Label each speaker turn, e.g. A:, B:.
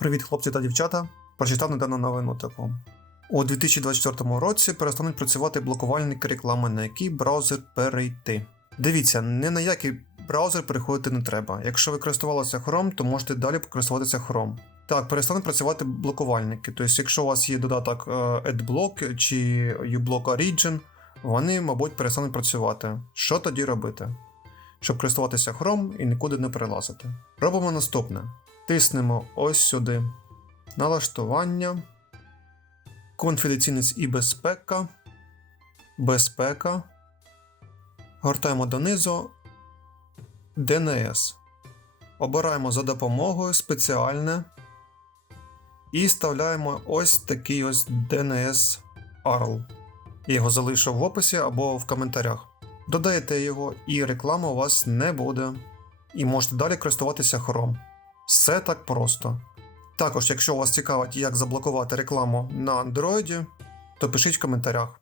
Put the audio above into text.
A: Привіт, хлопці та дівчата. Прочитав недавно новину таку. У 2024 році перестануть працювати блокувальники реклами, на який браузер перейти. Дивіться, ні на який браузер переходити не треба. Якщо ви користувалися Chrome, то можете далі користуватися Chrome. Так, перестануть працювати блокувальники. Тобто, якщо у вас є додаток е, AdBlock чи uBlock Origin, вони, мабуть, перестануть працювати. Що тоді робити? Щоб користуватися Chrome і нікуди не перелазити. Робимо наступне. Тиснемо ось сюди. Налаштування, конфіденційність і безпека, безпека. Гортаємо донизу DNS. Обираємо за допомогою спеціальне і вставляємо ось такий ось DNS URL. Я його залишу в описі або в коментарях. Додаєте його, і реклами у вас не буде. І можете далі користуватися Chrome. Все так просто. Також, якщо вас цікавить, як заблокувати рекламу на Android, то пишіть в коментарях.